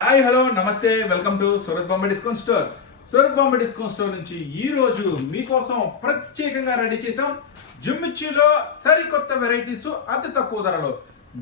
Hi hello నమస్తే welcome to Surat Bombay discount store. Surat Bombay discount store నుంచి ఈ రోజు మీకోసం ప్రత్యేకంగా రెడీ చేసాం జిమ్మిచ్చులో సరికొత్త వెరైటీస్ అతి తక్కువ ధరలో.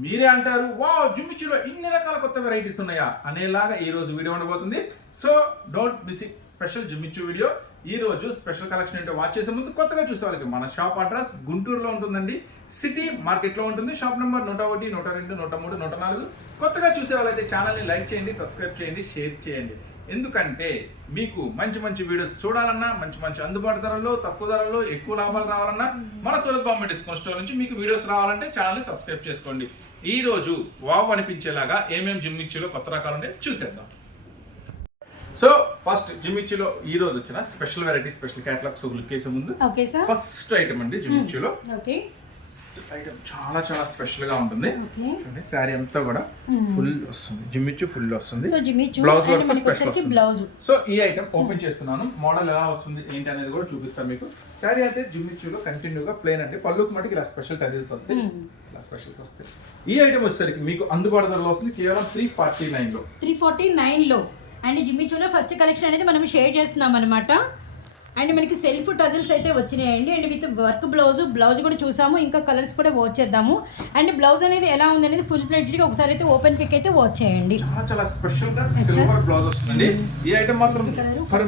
మీరే అంటారు వావ్ జిమ్మిచ్చులో ఇన్ని రకాల కొత్త వెరైటీస్ ఉన్నాయా అనేలాగా ఈ రోజు వీడియో ఉండబోతుంది. So don't miss it special జిమ్మిచ్చు video. ఈ రోజు స్పెషల్ కలెక్షన్ ఏంటో వాచ్ చేసే ముందు కొత్తగా చూసే వాళ్ళకి మన షాప్ అడ్రస్ గుంటూరులో ఉంటుందండి. సిటీ మార్కెట్లో ఉంటుంది. Shop number 101, 102, 103, 104. కొత్తగా చూసే వాళ్ళైతే ఛానల్ని లైక్ చేయండి, సబ్స్క్రైబ్ చేయండి, షేర్ చేయండి. ఎందుకంటే మీకు మంచి మంచి వీడియోస్ చూడాలన్నా, మంచి మంచి అందుబాటు ధరల్లో, తక్కువ ధరల్లో, ఎక్కువ లాభాలు రావాలన్నా మన సూరత్ బాంబే డిస్కౌంట్ స్టోర్ నుంచి మీకు వీడియోస్ రావాలంటే ఛానల్ని సబ్స్క్రైబ్ చేసుకోండి. ఈ రోజు వావ్ అనిపించేలాగా ఏమేమి జిమ్మిచ్చులో కొత్త రకాలు ఉంటాయి చూసేద్దాం. సో ఫస్ట్ జిమ్మిచ్చులో ఈ రోజు వచ్చిన special variety, special catalogue look చేసే ముందు ఫస్ట్ ఐటమ్ అండి జిమ్మిచ్చులో. ఐటమ్ చాలా చాలా స్పెషల్ గా ఉంటుంది. శారీ అంతా కూడా ఫుల్ వస్తుంది, జిమ్మిచ్చు ఫుల్ వస్తుంది. బ్లౌజ్ వర్క్ స్పెషల్ వస్తుంది. సో ఈ ఐటమ్ ఓపెన్ చేస్తున్నాను. మోడల్ ఎలా వస్తుంది ఏంటి అనేది కూడా చూపిస్తాను మీకు. శారీ అయితే జిమ్మిచ్చులో కంటిన్యూగా ప్లేన్ అంటే పళ్ళుకి మటుకు ఇలా స్పెషల్ టజిల్స్ వస్తాయి, ఇలా స్పెషల్స్ వస్తాయి. ఈ ఐటమ్ వచ్చేసరికి మీకు అందుబాటు ధరలో వస్తుంది కేవలం 349 లో. అండ్ జిమ్మిచ్చులో ఫస్ట్ కలెక్షన్ అనేది మనం షేర్ చేస్తున్నాం అనమాట. అండ్ మనకి సెల్ఫ్ టజిల్స్ అయితే వచ్చినాయండి. అండ్ విత్ వర్క్ బ్లౌజ్ కూడా చూసాము. ఇంకా కలర్స్ కూడా వాచ్ చేద్దాము. అండ్ బ్లౌజ్ అనేది ఎలా ఉంది అనేది ఫుల్ ప్లేట్గా ఒకసారి అయితే ఓపెన్ పిక్ అయితే వాచ్ చేయండి. చాలా చాలా స్పెషల్ గా సిల్వర్ బ్లౌజ్ వస్తుంది. ఈ ఐటమ్ మాత్రం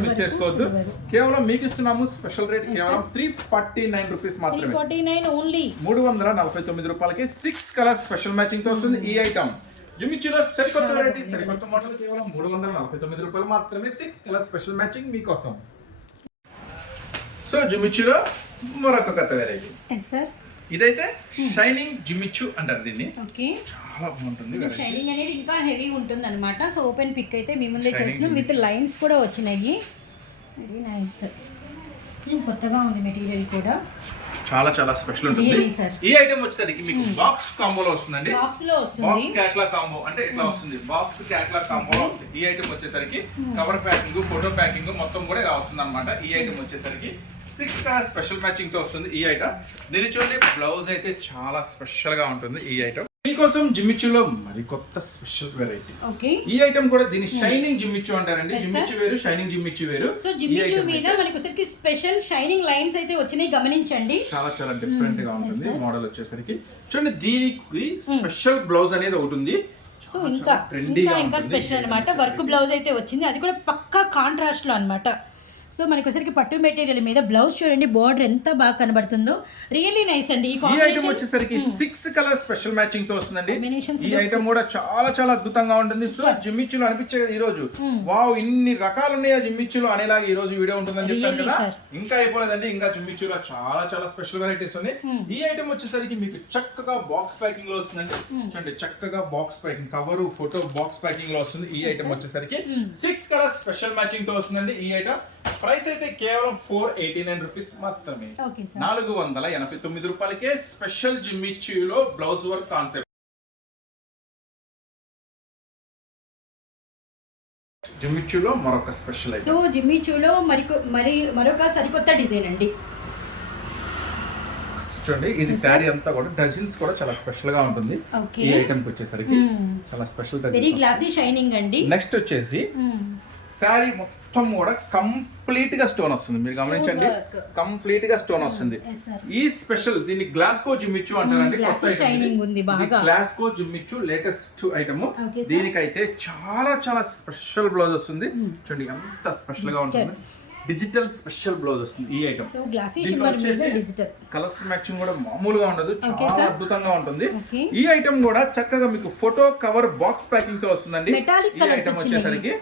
మిస్ చేసుకోవద్దు. కేవలం మీకు ఇస్తున్నాము స్పెషల్ రేట్ కేవలం 349 రూపీస్ మాత్రమే. 349 ఓన్లీ. 349 రూపాయలకి 6 కలర్స్ స్పెషల్ మ్యాచింగ్ తో వస్తుంది ఈ ఐటమ్. జిమ్మిచ్చులో సరికొత్త వెరైటీ, సరికొత్త మోడల్ కేవలం 349 రూపాయలు మాత్రమే. 6 కలర్ స్పెషల్ మ్యాచింగ్ మీకోసం. సో జిమ్మిచ్చులో మరొక కొత్త వెరైటీ. ఇదైతే షైనింగ్ జిమ్మిచ్చు అంటారు దీన్ని. చాలా బాగుంటుంది. షైనింగ్ అనేది ఇంకా హెవీ ఉంటుంది అనమాట. సో ఓపెన్ పిక్ అయితే మీ ముందే చేస్తున్నాం. విత్ లైన్స్ కూడా వచ్చినాయి. Very nice. కొత్తగా ఉంది మెటీరియల్ కూడా. చాలా చాలా స్పెషల్ ఉంటుంది. ఈ ఐటమ్ వచ్చేసరికి మీకు బాక్స్ కాంబోలో వస్తుందండి. బాక్స్ క్యాట్లాగ్ కాంబో అంటే ఇట్లా వస్తుంది. బాక్స్ క్యాట్లాగ్ కాంబోలో వస్తుంది. ఈ ఐటమ్ వచ్చేసరికి కవర్ ప్యాకింగ్, ఫోటో ప్యాకింగ్ మొత్తం కూడా ఇలా వస్తుంది అనమాట. ఈ ఐటమ్ వచ్చేసరికి 6 కలర్ స్పెషల్ మ్యాచింగ్ తో వస్తుంది ఈ ఐటమ్. దీని చూడండి బ్లౌజ్ అయితే చాలా స్పెషల్ గా ఉంటుంది ఈ ఐటమ్. మీకోసం జిమ్మిచ్చులో మరికొత్త స్పెషల్ వెరైటీ. ఈ ఐటమ్ కూడా దీని షైనింగ్ జిమ్మిచ్చు అంటారండి. జిమ్మిచ్చు వేరు, షైనింగ్ జిమ్మిచ్చు వేరు. సో జిమ్మిచ్చు మీద మనకి స్పెషల్ షైనింగ్ లైన్స్ అయితే వచ్చినాయి, గమనించండి. చాలా చాలా డిఫరెంట్ గా ఉంటుంది మోడల్ వచ్చేసరికి. చూడండి దీనికి స్పెషల్ బ్లౌజ్ అనేది ఒకటి ఉంది. సో ఇంకా స్పెషల్ అన్నమాట. వర్క్ బ్లౌజ్ అయితే వచ్చింది, అది కూడా పక్కా కాంట్రాస్ట్ లో అన్నమాట. సో మనకి వచ్చేసరికి పట్టు మెటీరియల్ మీద బ్లౌజ్ చూడండి, బార్డర్ ఎంత బాగా కనబడుతుందో. రియల్లీ నైస్ అండి. ఈ ఐటమ్ వచ్చేసరికి 6 కలర్ స్పెషల్ మ్యాచింగ్ తో వస్తుందండి. ఈ ఐటమ్ కూడా చాలా చాలా అద్భుతంగా ఉంటుంది. సో జిమ్మిచ్చులో అనిపించే ఈ రోజు వావ్ ఇన్ని రకాలు ఉన్నాయా జిమ్మిచ్చులో అనేలాగా ఈ రోజు వీడియో ఉంటుందని చెప్పాను కదా. ఇంకా అయిపోలేదండి, ఇంకా జిమ్మిచ్చులో చాలా చాలా స్పెషల్ వెరైటీస్ ఉన్నాయి. ఈ ఐటమ్ వచ్చేసరికి మీకు చక్కగా బాక్స్ ప్యాకింగ్ లో వస్తుందండి. చూడండి చక్కగా box packing, cover, photo box packing లో వస్తుంది. ఈ ఐటమ్ వచ్చేసరికి 6 కలర్ స్పెషల్ మ్యాచింగ్ తో వస్తుందండి. ఈ ఐటమ్ ప్రైస్ అయితే కేవలం 489 రూపీస్ మాత్రమే. 489 రూపాయలకే స్పెషల్ జిమ్మిచ్చులో బ్లౌజ్ వర్క్ కాన్సెప్ట్. జిమ్మిచ్చులో మరొక స్పెషల్. సో జిమ్మిచ్చులో మరొక సరికొత్త డిజైన్ అండి. చూడండి ఇది శారీ అంతా కూడా డజన్స్ కూడా చాలా స్పెషల్ గా ఉంటుంది. ఈ ఐటమ్ కి వచ్చేసరికి చాలా స్పెషల్, వెరీ గ్లాసీ షైనింగ్ అండి. నెక్స్ట్ వచ్చేసి శారీ మొత్తం కూడా కంప్లీట్ గా స్టోన్ వస్తుంది. మీరు గమనించండి, కంప్లీట్ గా స్టోన్ వస్తుంది. ఈ స్పెషల్ దీన్ని గ్లాస్కో జిమ్మిచ్చు అంటారండి. Glasgow జిమ్మిచ్చు latest item. దీనికైతే చాలా చాలా స్పెషల్ బ్లౌజ్ వస్తుంది. చూడండి ఎంత స్పెషల్ గా ఉంటుంది. డిజిటల్ స్పెషల్ బ్లౌజ్ వస్తుంది ఈ ఐటమ్. సో గ్లాసీ షిమ్మర్ మీద డిజిటల్ కలర్స్ మ్యాచింగ్ కూడా మామూలుగా ఉండదు, చాలా అద్భుతంగా ఉంటుంది. ఈ ఐటమ్ కూడా చక్కగా మీకు ఫోటో కవర్ బాక్స్ ప్యాకింగ్ తో వస్తుందండి. ఈ ఐటమ్ వచ్చేసరికి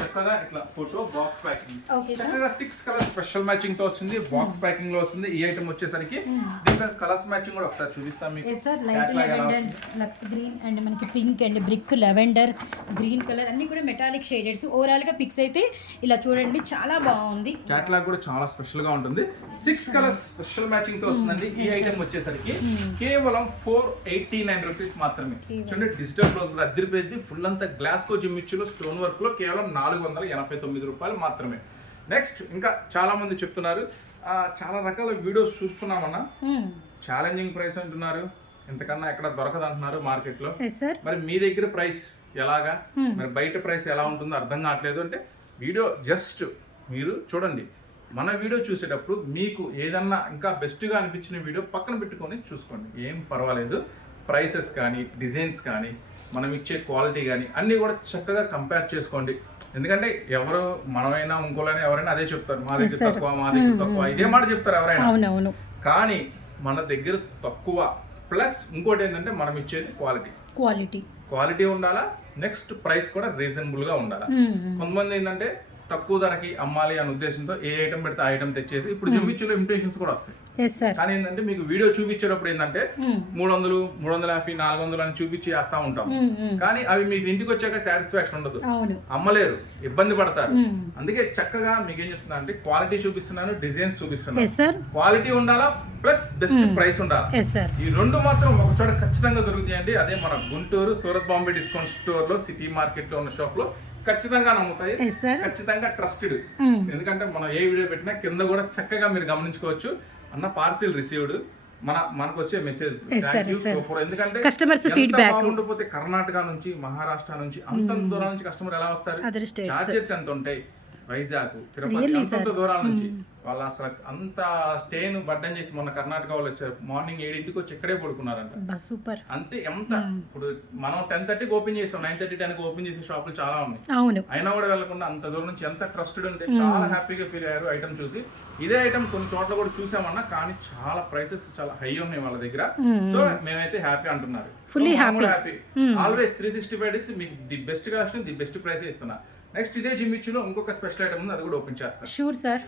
చక్కగా ఇట్లా ఫోటో బాక్స్ ప్యాకింగ్, చక్కగా 6 కలర్ స్పెషల్ మ్యాచింగ్ తో వస్తుంది. బాక్స్ ప్యాకింగ్ లో వస్తుంది. ఈ ఐటమ్ వచ్చేసరికి దీంట్లో కలర్స్ మ్యాచింగ్ కూడా ఒకసారి చూపిస్తాం మీకు. Light lavender, lux green and మనకి pink and brick lavender, green colour అన్ని కూడా మెటాలిక్ షేడెడ్స్. ఓవరాల్ గా పిక్స్ అయితే ఇలా చూడండి, చాలా బాగుంది. క్యాటలాగ్ కూడా చాలా స్పెషల్ గా ఉంటుంది. 6 కలర్స్ స్పెషల్ మ్యాచింగ్ తో వస్తుందండి. ఈ ఐటమ్ వచ్చేసరికి కేవలం 489 రూపీస్ మాత్రమే. చూడండి డిజిటల్ బ్లౌజ్ కూడా అదిరిపోయింది. ఫుల్ అంతా గ్లాస్కో జిమ్మిచ్చులో స్టోన్ వర్క్ లో కేవలం 489 రూపాయలు మాత్రమే. నెక్స్ట్ ఇంకా చాలా మంది చెప్తున్నారు చాలా రకాల వీడియోస్ చూస్తున్నామన్నా ఛాలెంజింగ్ ప్రైస్ అంటున్నారు. ఇంతకన్నా ఎక్కడ దొరకదు అంటున్నారు మార్కెట్ లో. Yes sir. మరి మీ దగ్గర ప్రైస్ ఎలాగా, మరి బయట ప్రైస్ ఎలా ఉంటుందో అర్థం కావట్లేదు అంటే వీడియో జస్ట్ మీరు చూడండి. మన వీడియో చూసేటప్పుడు మీకు ఏదన్నా ఇంకా బెస్ట్గా అనిపించిన వీడియో పక్కన పెట్టుకొని చూసుకోండి, ఏం పర్వాలేదు. ప్రైసెస్ కానీ డిజైన్స్ కానీ మనం ఇచ్చే క్వాలిటీ కానీ అన్నీ కూడా చక్కగా కంపేర్ చేసుకోండి. ఎందుకంటే ఎవరు మనమైనా ఇంకోలైనా ఎవరైనా అదే చెప్తారు, మా దగ్గర తక్కువ, మా దగ్గర తక్కువ, ఇదే మాట చెప్తారు ఎవరైనా. కానీ మన దగ్గర తక్కువ ప్లస్ ఇంకోటి ఏంటంటే మనం ఇచ్చేది క్వాలిటీ ఉండాలా, నెక్స్ట్ ప్రైస్ కూడా రీజనబుల్ గా ఉండాలా. కొంతమంది ఏంటంటే తక్కువ ధరకి అమ్మాలి అనే ఉద్దేశంతో ఏ ఐటమ్ పెడితే ఆ ఐటమ్ తెచ్చేసి ఇప్పుడు జిమ్మిచ్చులో ఇమిటేషన్స్ కూడా వస్తాయి. కానీ ఏంటంటే మీకు వీడియో చూపించేటప్పుడు ఏంటంటే 300, 350, 400 అని చూపించి వేస్తా ఉంటాం. కానీ అవి మీకు ఇంటికి వచ్చాక సాటిస్ఫాక్షన్ ఉండదు, అమ్మలేరు, ఇబ్బంది పడతారు. అందుకే చక్కగా మీకు ఏం చేస్తున్నా అంటే క్వాలిటీ చూపిస్తున్నాను, డిజైన్స్ చూపిస్తున్నాను. క్వాలిటీ ఉండాలా ప్లస్ బెస్ట్ ప్రైస్ ఉండాలి. ఈ రెండు మాత్రం ఒక చోట ఖచ్చితంగా దొరుకుతాయండి. అదే మన గుంటూరు సూరత్ బాంబే డిస్కౌంట్ స్టోర్ లో, సిటీ మార్కెట్ లో ఉన్న షాప్ లో ఖచ్చితంగా నమ్ముతాయి, ఖచ్చితంగా ట్రస్టెడ్. ఎందుకంటే మనం ఏ వీడియో పెట్టినా కింద కూడా చక్కగా మీరు గమనించుకోవచ్చు, అన్న పార్సిల్ రిసీవ్డ్, మనకు వచ్చే మెసేజ్ ఎందుకంటే బాగుండిపోతే కర్ణాటక నుంచి, మహారాష్ట్ర నుంచి, అంత దూరం నుంచి కస్టమర్ ఎలా వస్తారు, చార్జెస్ ఎంత ఉంటాయి, వైజాగ్, తిరుపతి, అంత దూరాల నుంచి వాళ్ళు అసలు అంత స్టేను బడ్డన్ చేసి మొన్న కర్ణాటక వాళ్ళు వచ్చారు. మార్నింగ్ 7 వచ్చి ఇక్కడే పడుకున్నారంట. సూపర్. అంతే. ఎంత ఇప్పుడు మనం 10:30 ఓపెన్ చేసాం, 9:30, 10 ఓపెన్ చేసే షాపులు చాలా ఉన్నాయి. అయినా కూడా వెళ్లకుండా అంత దూరం నుంచి ఎంత ట్రస్టెడ్ ఉంటే చాలా హ్యాపీగా ఫీల్ అయ్యారు ఐటమ్ చూసి. ఇదే ఐటమ్ కొన్ని చోట్ల కూడా చూసామన్నా, కానీ చాలా ప్రైసెస్ చాలా హై ఉన్నాయి వాళ్ళ దగ్గర. సో మేమైతే హ్యాపీ అంటున్నారు, హ్యాపీ. ఆల్వేస్ 365 డేస్ మీకు the best collection, the best price ఇస్తున్నా. నెక్స్ట్ ఇదే జిమ్మిచ్చులో ఇంకొక స్పెషల్ ఐటమ్ ఉంది, అది కూడా ఓపెన్ చేస్తాను. Sure sir.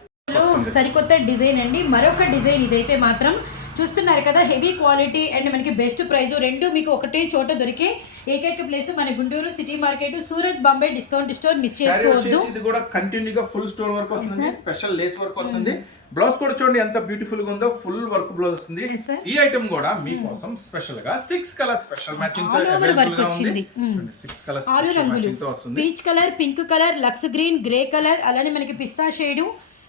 సరికొత్త డిజైన్ అండి, మరొక డిజైన్. ఇదైతే మాత్రం చూస్తున్నారు కదా, హెవీ క్వాలిటీ అండ్ మనకి బెస్ట్ ప్రైస్, రెండు మీకు ఒకటే చోట దొరికే ఏకైక ప్లేస్ మన Guntur city market Surat Bombay discount store. Miss చేసుకోవద్దు. ఇది కూడా కంటిన్యూగా ఫుల్ స్టోన్ వర్క్ వస్తుంది, స్పెషల్ లేస్ వర్క్ వస్తుంది. బ్లౌజ్ కూడా చూడండి ఎంత బ్యూటిఫుల్ గా ఉందో, ఫుల్ వర్క్ బ్లౌజ్ వస్తుంది. ఈ ఐటమ్ కూడా మీకోసం స్పెషల్ గా 6 కలర్ స్పెషల్ మ్యాచింగ్ తో అవైలబుల్ గా ఉంది. 6 కలర్స్ 6 రంగులు, peach colour, pink colour, lux green, grey colour, అలానే మనకి పిస్తా shade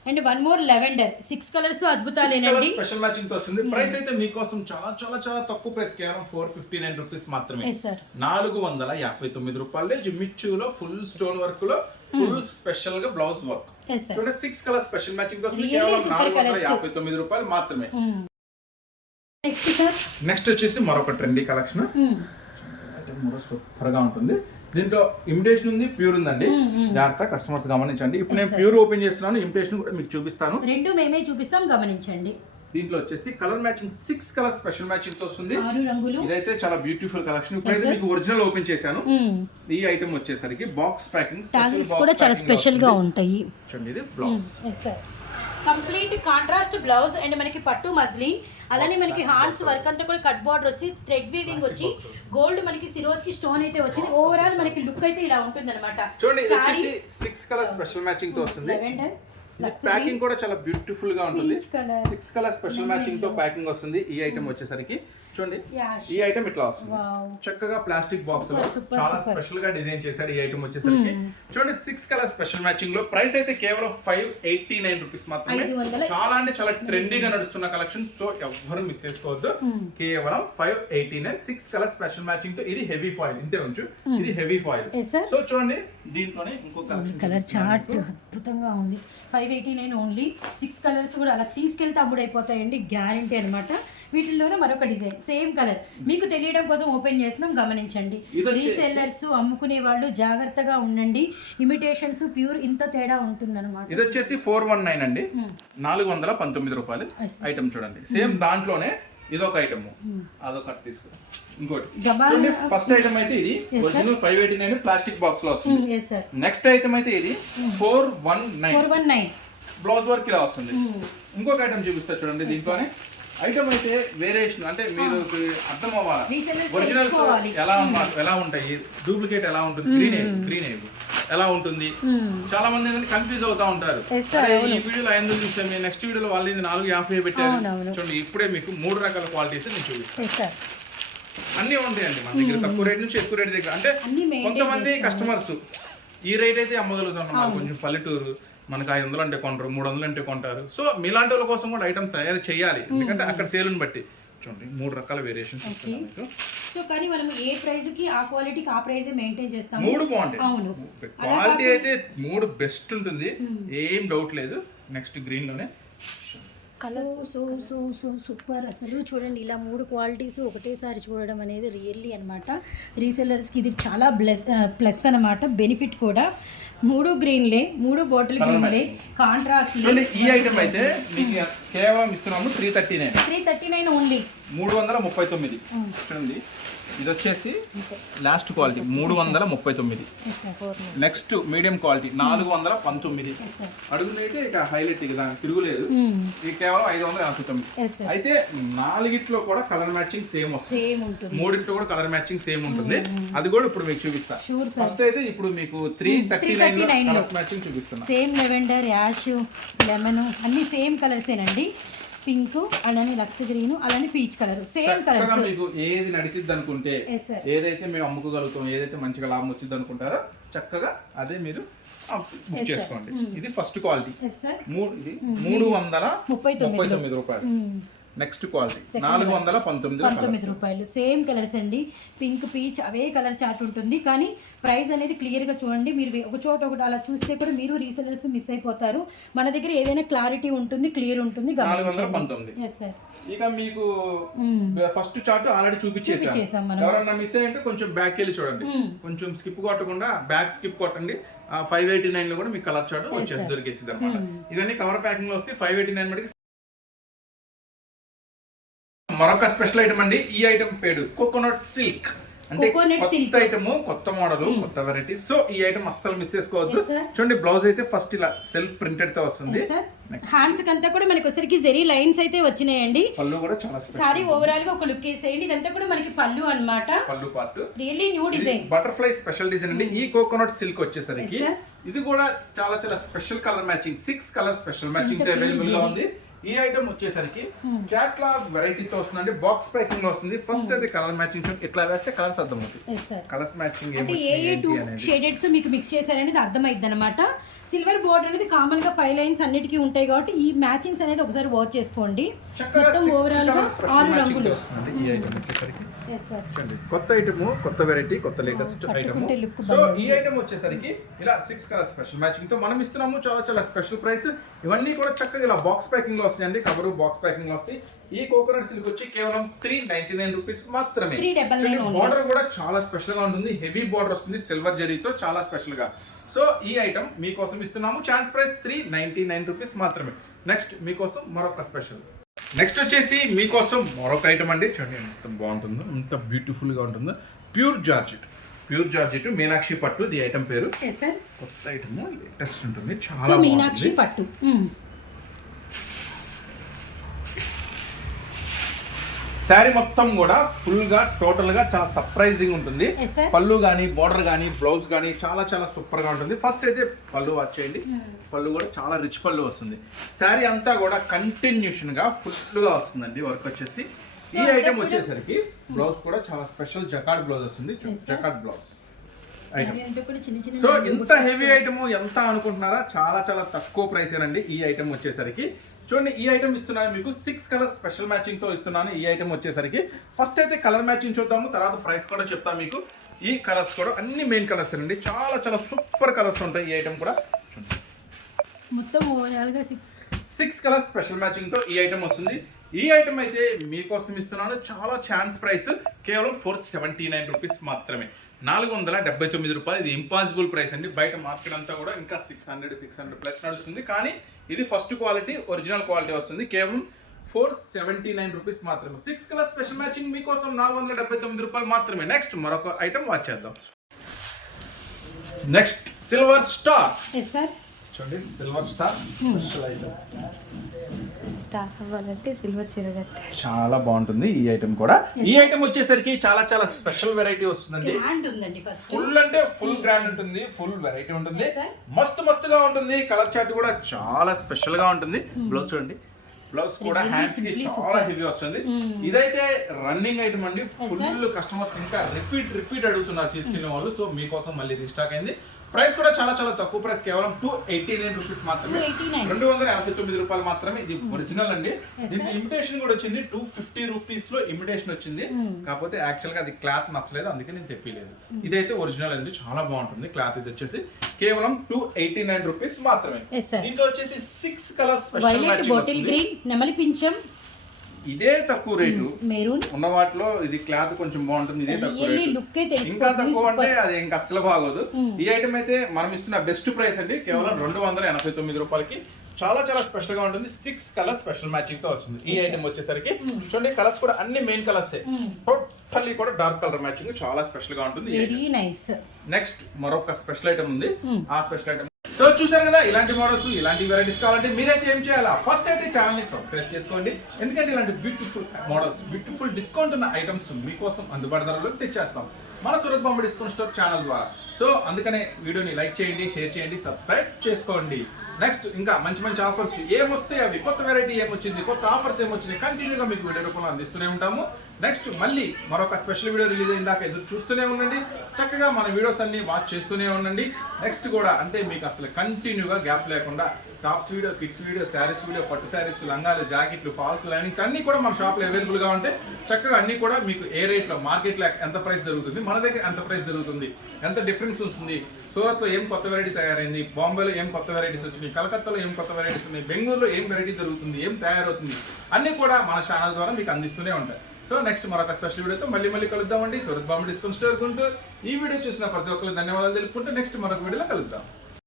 and one more lavender. 6 colours అద్భుతాలేనండి. స్పెషల్ మ్యాచింగ్ తో వస్తుంది. ప్రైస్ అయితే మీకోసం చాలా చాలా చాలా తక్కువ ప్రైస్, కేవలం 459 రూపీస్ మాత్రమే. 459 రూపాయలే. జిమ్మిచ్చులో ఫుల్ స్టోన్ వర్క్ లో ఫుల్ స్పెషల్ గా blouse work. 6 colour special matching తో వస్తుంది, కేవలం 459 రూపాయలు మాత్రమే. నెక్స్ట్ వచ్చేసి మరొక ట్రెండీ కలెక్షన్, సూపర్ గా ఉంటుంది. దీంట్లో ఇమిటేషన్ ఉంది, ప్యూర్ ఉందండి. జాగ్రత్త కస్టమర్స్ గమనించండి. ఇప్పుడు నేను ప్యూర్ ఓపెన్ చేస్తున్నాను, ఇమిటేషన్ కూడా మీకు చూపిస్తాను. రెండు మేమే చూపిస్తాం, గమనించండి. దీంట్లో వచ్చేసి colour matching 6 colour special matching తో వస్తుంది. ఇదైతే చాలా బ్యూటిఫుల్ కలెక్షన్. ఇప్పుడైతే మీకు ఒరిజినల్ ఓపెన్ చేశాను. ఈ ఐటమ్ వచ్చేసరికి బాక్స్ ప్యాకింగ్ కూడా చాలా స్పెషల్ గా ఉంటాయి. చూడండి, ఇది blouse complete contrast blouse and మనకి పట్టు మజ్లిన్, అలానే మనకి హార్ట్స్ వర్క్ అంతా కూడా కట్ బోర్డర్ వచ్చి థ్రెడ్ వీవింగ్ వచ్చి గోల్డ్ మనకి సిరోజ్ కి స్టోన్ అయితే వచ్చింది. ఓవరాల్ మనకి లుక్ అయితే ఇలా ఉంటుంది అనమాట. చూడండి, ఇది వచ్చేసి 6 కలర్ స్పెషల్ మ్యాచింగ్ తో వస్తుంది. ప్యాకింగ్ కూడా చాలా బ్యూటిఫుల్ గా ఉంటుంది. 6 కలర్ స్పెషల్ మ్యాచింగ్ తో ప్యాకింగ్ వస్తుంది. ఈ ఐటమ్ వచ్చేసరికి చూడండి, ఈ ఐటమ్ ఇట్లా వస్తుంది చక్కగా ప్లాస్టిక్ బాక్స్ లో, చాలా స్పెషల్ గా డిజైన్ చేశారు. ఈ ఐటమ్ వచ్చేసరికి చూడండి 6 కలర్ స్పెషల్ మ్యాచింగ్ లో. ప్రైస్ అయితే కేవలం 589 రూపీస్ మాత్రమే. చాలా అంటే చాలా ట్రెండీగా నడుస్తున్న కలెక్షన్, సో ఎవ్వరు మిస్ చేసుకోవద్దు. కేవలం 589. 6 కలర్ స్పెషల్ మ్యాచింగ్ తో. ఇది హెవీ ఫాయిల్, ఇంతే ఉంచు, ఇది హెవీ ఫాయిల్. సో చూడండి, దీంట్లోనే ఇంకొక కలర్ చార్ట్ అద్భుతంగా ఉంది. 589 ఓన్లీ. 6 కలర్స్ కూడా అలా తీసుకెళ్తే అమ్ముడైపోతాయండి, గ్యారంటీ అనమాట. వీటిల్లోనే మరొక డిజైన్ సేమ్ కలర్ మీకు తెలియడం కోసం ఓపెన్ చేసినాం, గమనించండి. రీసెల్లర్స్, అమ్ముకునే వాళ్ళు జాగ్రత్తగా ఉండండి. ఇమిటేషన్స్, ప్యూర్ ఇంత తేడా ఉంటుంది అనమాట. ఇది వచ్చేసి 419 అండి, 419 రూపాయలు ఐటమ్. చూడండి, సేమ్ దాంట్లోనే ఇదొక ఐటమ్, అదొకటి తీసుకో. ఇంకోటి ఫస్ట్ ఐటమ్ అయితే ఇది ఒరిజినల్ 589 ప్లాస్టిక్ బాక్స్ లో వస్తుంది. నెక్స్ట్ ఐటమ్ అయితే ఇది 419 బ్లౌజ్ వర్క్ ఇలా వస్తుంది. ఇంకొక ఐటమ్ చూపిస్తా చూడండి. దీంట్లోనే ఐటమ్ అయితే వేరియేషన్, అంటే మీరు అర్థం అవ్వాలి ఒరిజినల్స్ ఎలా ఉంటాయి, డూప్లికేట్ ఎలా ఉంటుంది, గ్రీన్ ఏవ్ ఎలా ఉంటుంది. చాలా మంది ఏంటంటే కన్ఫ్యూజ్ అవుతా ఉంటారు. ఈ వీడియోలో 500 చూసాము, నెక్స్ట్ వీడియోలో వాళ్ళు 450 పెట్టారు. చూడండి, ఇప్పుడే మీకు 3 రకాల క్వాలిటీస్ నేను చూపిస్తాను. అన్ని ఉంటాయండి మన దగ్గర, తక్కువ రేట్ నుంచి ఎక్కువ రేట్ దగ్గర. అంటే కొంతమంది కస్టమర్స్ ఈ రేట్ అయితే అమ్మగలుగుతాం, కొంచెం పల్లెటూరు, మనకు 500 అంటే కొంటారు, 300 అంటే కొంటారు. సో మీలాంటి వాళ్ళ కోసం కూడా ఐటమ్ తయారు చేయాలి, ఎందుకంటే అక్కడ సేలుని బట్టి. చూడండి 3 రకాల వేరియేషన్స్ ఇస్తున్నాం మీకు. సో కానీ మనం ఏ ప్రైస్ కి ఆ క్వాలిటీకి ఆ ప్రైస్ మెయింటైన్ చేస్తాము. 3 బాగుంటాయి. అవును, క్వాలిటీ అయితే 3 బెస్ట్ ఉంటుంది, ఏం డౌట్ లేదు. నెక్స్ట్ గ్రీన్ లోనే సూపర్. అసలు చూడండి ఇలా 3 క్వాలిటీస్ ఒకటేసారి చూడడం అనేది రియల్లీ అనమాట రీసెల్లర్స్కి ఇది చాలా ప్లస్ అనమాట, బెనిఫిట్ కూడా. 3 గ్రీన్లే, 3 బాటిల్ గ్రీన్లే, కాంట్రాస్ట్. ఈ ఐటమ్ అయితే మీకు కేవలం ఇస్తున్నాము 339 ఓన్లీ, 339. చూడండి ఇది వచ్చేసి last quality 339. Next medium quality 419. అడుగునైతే ఇక హైలైట్ ఇక దానికి తిరుగులేదు, ఇది కేవలం 589. అయితే 4గిట్లో కూడా కలర్ మ్యాచింగ్ సేమ్ వస్తుంది, 3గిట్లో కూడా కలర్ మ్యాచింగ్ సేమ్ ఉంటుంది. అది కూడా ఇప్పుడు మీకు చూపిస్తా. ఫస్ట్ అయితే ఇప్పుడు మీకు 339 కలర్ మ్యాచింగ్ చూపిస్తున్నా. సేమ్ లెవెండర్, యాష్, లెమన్ అన్ని సేమ్ కలర్సేనండి. పింక్ అలానే లక్స్ గ్రీన్ అలానే పీచ్ కలర్ సేమ్ కలర్స్. మీకు ఏది నడిచిద్ది అనుకుంటే, ఏదైతే మేము అమ్ముకోగలుగుతాం, ఏదైతే మంచిగా లాభం వచ్చింది అనుకుంటారో చక్కగా అదే మీరు బుక్ చేసుకోండి. ఇది ఫస్ట్ క్వాలిటీ, ఇది 339 రూపాయలు. నెక్స్ట్ క్వాలిటీ 419 రూపాయలు. సేమ్ కలర్స్ అండి, పింక్ పీచ్ అవే కలర్ చార్ట్ ఉంటుంది. కానీ ప్రైస్ అనేది క్లియర్గా చూడండి. మీరు ఒక చోట ఒకటి అలా చూస్తే కూడా మీరు రీసెలర్స్ మిస్ అయిపోతారు. మన దగ్గర ఏదైనా క్లారిటీ ఉంటుంది, క్లియర్ ఉంటుంది. 419. ఇక మీకు ఫస్ట్ చార్ట్ ఆల్రెడీ చూపించేసాం. ఎవరన్నా మిస్ అయ్యంటే కొంచెం బ్యాక్ వెళ్ళి చూడండి, కొంచెం స్కిప్ కొట్టకుండా బ్యాక్ స్కిప్ కొట్టండి. 589 లో కూడా మీకు కలర్ చార్ట్ వచ్చేసి దొరికేసింది అనమాట. ఇవన్నీ కవర్ ప్యాకింగ్ లో వస్తే 589 మటుకు. మరొక స్పెషల్ ఐటమ్ అండి, ఈ ఐటమ్ పేరు కోకోనట్ సిల్క్. అంటే కొత్త ఐటమ్, కొత్త మోడల్, కొత్త వెరైటీ. సో ఈ ఐటమ్ అస్సలు మిస్ చేసుకోవద్దు. చూడండి బ్లౌజ్ అయితే ఫస్ట్ ఇలా సెల్ఫ్ ప్రింటెడ్ తో వస్తుంది. హ్యాండ్స్ కంతా కూడా మనకి వచ్చరికి జెరీ లైన్స్ అయితే వచ్చినాయండి. పళ్ళు కూడా చాలా సారీ ఓవరాల్ గా ఒక లుక్ వేసేయండి. ఇదంతా కూడా మనకి పళ్ళు అన్నమాట. పళ్ళు part really new design, butterfly special design అండి. ఈ కోకోనట్ సిల్క్ వచ్చేసరికి ఇది కూడా చాలా చాలా special colour matching, 6 colour special matching తో అవైలబుల్ గా ఉంది. ఈ ఐటమ్ వచ్చేసరికి క్యాట్లాగ్ వెరైటీతో వస్తుందండి, బాక్స్ ప్యాకింగ్ లో వస్తుంది. ఫస్ట్ అయితే కలర్ మ్యాచింగ్ ఇట్లా వేస్తే కలర్స్ అర్థమవుతాయి. కలర్స్ మ్యాచింగ్ ఏ 2 షేడెడ్స్ మీకు మిక్స్ చేశారనేది అర్థమైంది అనమాట. సిల్వర్ బోర్డర్ అనేది కామన్ గా 5 లైన్స్ అన్నిటికీ ఉంటాయి కాబట్టి ఈ మ్యాచింగ్స్ అనేది ఒకసారి వాచ్ చేసుకోండి. మొత్తం ఓవరాల్ గా 6 రంగులు వస్తుంది ఈ ఐటమ్ వచ్చేసరికి. కొత్త ఐటమ్, కొత్త వెరైటీ, కొత్త లేటెస్ట్ ఐటమ్. సో ఈ ఐటమ్ వచ్చేసరికి ఇలా 6 కలర్ స్పెషల్ మ్యాచింగ్ తో మనం ఇస్తున్నాము. చాలా చాలా స్పెషల్ ప్రైస్. ఇవన్నీ కూడా చక్కగా ఇలా బాక్స్ ప్యాకింగ్ లో వస్తాయండి, కవర్ బాక్స్ ప్యాకింగ్ లో వస్తాయి. ఈ కోకోనట్ సిల్క్ వచ్చి కేవలం 399 రూపీస్ మాత్రమే. బోర్డర్ కూడా చాలా స్పెషల్ గా ఉంటుంది, హెవీ బోర్డర్ వస్తుంది సిల్వర్ జరీతో, చాలా స్పెషల్ గా. సో ఈ ఐటమ్ మీకోసం ఇస్తున్నాము, ఛాన్స్ ప్రైస్ 399 రూపీస్ మాత్రమే. నెక్స్ట్ మీకోసం మరొక స్పెషల్. నెక్స్ట్ వచ్చేసి మీకోసం మరొక ఐటమ్ అండి. చూడండి ఎంత బాగుంటుందో, ఎంత బ్యూటిఫుల్ గా ఉంటుందో. ప్యూర్ జార్జెట్ మీనాక్షి పట్టు ఇది ఐటమ్ పేరు. కొత్త ఐటమ్, లేటెస్ట్ ఉంటుంది, చాలా మీనాక్షి పట్టు. శారీ మొత్తం కూడా ఫుల్ గా టోటల్ గా చాలా సర్ప్రైజింగ్ ఉంటుంది. పళ్ళు గానీ, బోర్డర్ గానీ, బ్లౌజ్ గానీ చాలా చాలా సూపర్ గా ఉంటుంది. ఫస్ట్ అయితే పళ్ళు వాచ్ చేయండి. పళ్ళు కూడా చాలా రిచ్ పళ్ళు వస్తుంది. శారీ అంతా కూడా కంటిన్యూషన్ గా ఫుల్ గా వస్తుందండి వర్క్ వచ్చేసి. ఈ ఐటమ్ వచ్చేసరికి బ్లౌజ్ కూడా చాలా స్పెషల్ జకార్డ్ బ్లౌజ్ వస్తుంది. Jacquard blouse item. సో ఇంత హెవీ ఐటమ్ ఎంత అనుకుంటున్నారా, చాలా చాలా తక్కువ ప్రైస్ ఏనండి ఈ ఐటమ్ వచ్చేసరికి. చూడండి ఈ ఐటమ్ ఇస్తున్నాను మీకు 6 కలర్ స్పెషల్ మ్యాచింగ్ తో ఇస్తున్నాను. ఈ ఐటమ్ వచ్చేసరికి ఫస్ట్ అయితే కలర్ మ్యాచింగ్ చూద్దాము, తర్వాత ప్రైస్ కూడా చెప్తాను మీకు. ఈ కలర్స్ కూడా అన్ని మెయిన్ కలర్స్ అండి, చాలా చాలా సూపర్ కలర్స్ ఉంటాయి. ఈ ఐటమ్ కూడా మొత్తం ఓవరాల్ గా 6 కలర్ స్పెషల్ మ్యాచింగ్ తో ఈ ఐటమ్ వస్తుంది. ఈ ఐటమ్ అయితే మీకోసం ఇస్తున్నాను, చాలా ఛాన్స్ ప్రైస్ కేవలం 479 రూపీస్ మాత్రమే. 479 రూపాయలు. ఇది ఇంపాసిబుల్ ప్రైస్ అండి. బయట మార్కెట్ అంతా కూడా ఇంకా 600 ప్లస్ నడుస్తుంది. కానీ ఇది ఫస్ట్ క్వాలిటీ, ఒరిజినల్ క్వాలిటీ వస్తుంది. కేవలం 479 రూపీస్ మాత్రమే. 6 కలర్ స్పెషల్ మ్యాచింగ్ మీకోసం 479 రూపాయలు మాత్రమే. నెక్స్ట్ మరొక ఐటమ్ వాచ్ చేద్దాం. Next silver star. చూడండి silver star special item. Star అవ్వాలంటే సిల్వర్ చీర చాలా బాగుంటుంది. ఈ ఐటమ్ కూడా, ఈ ఐటమ్ వచ్చేసరికి చాలా చాలా స్పెషల్ వెరైటీ వస్తుందండి. ఫుల్ అంటే ఫుల్ గ్రాండ్ ఉంటుంది, ఫుల్ వెరైటీ ఉంటుంది, మస్తుగా ఉంటుంది. కలర్ చార్ట్ కూడా చాలా స్పెషల్ గా ఉంటుంది. బ్లౌజ్ చూడండి, బ్లౌజ్ కూడా హ్యాండ్స్ కి చాలా హెవీ వస్తుంది. ఇదైతే రన్నింగ్ ఐటమ్ అండి. ఫుల్ కస్టమర్స్ ఇంకా రిపీట్ అడుగుతున్నారు తీసుకెళ్లిన వాళ్ళు. సో మీకోసం మళ్ళీ రీస్టాక్ అయింది. ప్రైస్ కూడా చాలా చాలా తక్కువ ప్రైస్, కేవలం 289 రూపీస్ మాత్రమే, 289 రూపాయలు మాత్రమే. ఇది ఒరిజినల్ అండి. దీనికి ఇమిటేషన్ కూడా వచ్చింది, 250 రూపీస్ లో ఇమిటేషన్ వచ్చింది. కాకపోతే యాక్చువల్ గా అది క్లాత్ నచ్చలేదు, అందుకే నేను తెప్పిలేదు. ఇదైతే ఒరిజినల్ అండి, చాలా బాగుంటుంది క్లాత్. ఇది వచ్చేసి కేవలం 289 రూపీస్ మాత్రమే. దీంట్లో వచ్చేసి 6 కలర్స్ స్పెషల్ బాటిల్ గ్రీన్, నెమలి పింఛం, ఇదే తక్కువ రేటు మెరూన్ ఉన్న వాటిలో ఇది క్లాత్ కొంచెం బాగుంటుంది. ఇదే తక్కువ రేటు, ఇంకా తక్కువ అంటే అది ఇంకా అస్సలు బాగోదు. ఈ ఐటమ్ అయితే మనం ఇస్తున్న బెస్ట్ ప్రైస్ అండి, కేవలం 289 రూపాయలకి. చాలా చాలా స్పెషల్ గా ఉంటుంది. 6 కలర్స్ స్పెషల్ మ్యాచింగ్ తో వస్తుంది. ఈ ఐటమ్ వచ్చేసరికి చూడండి, కలర్స్ కూడా అన్ని మెయిన్ కలర్స్, టోటల్లీ కూడా డార్క్ కలర్ మ్యాచింగ్, చాలా స్పెషల్ గా ఉంటుంది. Very nice. నెక్స్ట్ మరొక స్పెషల్ ఐటమ్ ఉంది, ఆ స్పెషల్ ఐటమ్. సో చూసారు కదా, ఇలాంటి మోడల్స్, ఇలాంటి వెరైటీస్ కావాలంటే మీరైతే ఏం చేయాలా, ఫస్ట్ అయితే ఛానల్ ని సబ్స్క్రైబ్ చేసుకోండి. ఎందుకంటే ఇలాంటి బ్యూటిఫుల్ మోడల్స్, బ్యూటిఫుల్ డిస్కౌంట్ ఉన్న ఐటమ్స్ మీకోసం అందుబాటు ధరలో తెచ్చేస్తాం మన Surat Bombay discount store channel ద్వారా. సో అందుకనే వీడియోని లైక్ చేయండి, షేర్ చేయండి, సబ్స్క్రైబ్ చేసుకోండి. నెక్స్ట్ ఇంకా మంచి మంచి ఆఫర్స్ ఏమొస్తే అవి, కొత్త వెరైటీ ఏమొచ్చింది, కొత్త ఆఫర్స్ ఏమొచ్చింది, కంటిన్యూగా మీకు వీడియో రూపంలో అందిస్తూనే ఉంటాము. నెక్స్ట్ మళ్ళీ మరొక స్పెషల్ వీడియో రిలీజ్ అయిన దాకా ఎదురు చూస్తూనే ఉండండి. చక్కగా మన వీడియోస్ అన్ని వాచ్ చేస్తూనే ఉండండి. నెక్స్ట్ కూడా అంటే మీకు అసలు కంటిన్యూగా గ్యాప్ లేకుండా tops video, kids video, saris video, పట్టు శారీస్, లంగాలు, జాకెట్లు, ఫాల్స్, లైనింగ్స్ అన్ని కూడా మన షాప్లో అవైలబుల్ గా ఉంటాయి. చక్కగా అన్ని కూడా మీకు ఏ రేట్లో, మార్కెట్లో ఎంత ప్రైస్ జరుగుతుంది, మన దగ్గర ఎంత ప్రైస్ జరుగుతుంది, ఎంత డిఫరెన్స్ ఉంటుంది, సూరత్ లో ఏం కొత్త వెరైటీ తయారైంది, బాంబేలో ఏం కొత్త వెరైటీస్ వచ్చినాయి, కలకత్తాలో ఏం కొత్త వెరైటీస్ ఉన్నాయి, బెంగళూరులో ఏం వెరైటీ జరుగుతుంది, ఏం తయారవుతుంది, అన్ని కూడా మన ఛానల్ ద్వారా మీకు అందిస్తూనే ఉంటాయి. సో నెక్స్ట్ మరొక స్పెషల్ వీడియోతో మళ్ళీ కలుద్దామండి. Surat Bombay discount store Guntur. ఈ వీడియో చూసిన ప్రతి ఒక్కరికి ధన్యవాదాలు తెలుపుకుంటూ నెక్స్ట్ మరొక వీడియోలో కలుద్దాం.